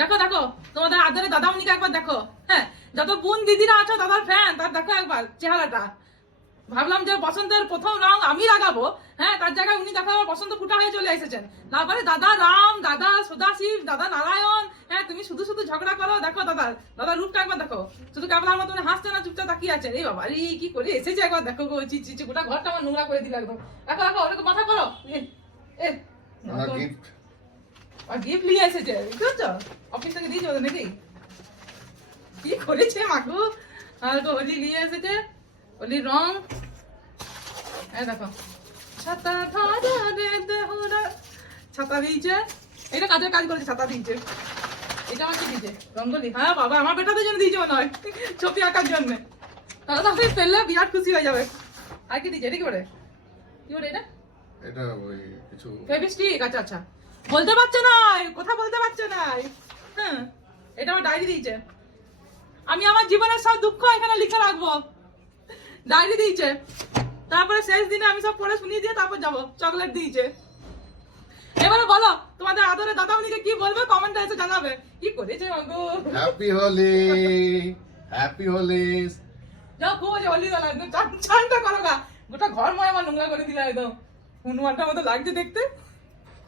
দেখো দেখো তোমাদের আদরে দাদামণিকে একবার দেখো। হ্যাঁ, যত বোন দিদিরা আছো দাদার ফ্যান, তার দেখো একবার চেহারাটা। ভাবলাম যে বসন্তের প্রথম রং আমি লাগাবো, হ্যাঁ, তার জায়গায় উনি দেখো বসন্ত ফুটা হয়ে চলে এসেছেন। তারপরে দাদা রাম, দাদা সদাশিব, দাদা নারায়ণ। হ্যাঁ, তুমি শুধু শুধু ঝগড়া করো। দেখো দাদার রূপটা একবার দেখো। শুধু কেবলার মতো হাসছে না, চুপচাপ তাকিয়ে আছে। এই বাবা এই কি করে এসেছে একবার দেখো গো। চিচি গোটা ঘরটা আমার নোংরা করে দিল একদম। দেখো দেখো ওরকম মাথা করো। গিফট নিয়ে এসেছে, বুঝছো? অফিস থেকে দিয়েছে ওদের নাকি কি করেছে মাকু। আর তো হোলি নিয়ে এসেছে, হোলির রং। এই দেখো ছাতা ছাতা দিয়েছে। এটা কাজের কাজ করেছে, ছাতা দিয়েছে। এটা আমাকে দিয়েছে রঙ্গলি। হ্যাঁ বাবা, আমার বেটাদের জন্য দিয়েছে মনে হয়, ছবি আঁকার জন্য। তাহলে তাকে পেলে বিরাট খুশি হয়ে যাবে। আর কি দিয়েছে? এটা কি বলে, কি বলে এটা? এটা ওই কিছু ফেভিস্টিক। আচ্ছা আচ্ছা, বলতে পারছে না, কথা বলতে পারছে না। হ্যাঁ, এটা আমার ডায়েরি দিয়েছে। আমি আমার জীবনের সব দুঃখ এখানে লিখে রাখবো। ডায়েরি দিয়েছে। তারপরে শেষ দিনে আমি সব পড়ে শুনিয়ে দিয়ে তারপর যাবো। চকলেট দিয়েছে। এবারে বলো তোমাদের আদরে দাদামণিকে কি বলবে, কমেন্টে এসে জানাবে। কি করেছে মাগো। Happy Holi, happy Holi. যাও খুব আছে হোলি বেলা, একদম চানটা করো গা। গোটা ঘর ময় আমার নোংরা করে দিলা একদম। হনুমানটার মতো লাগছে দেখতে।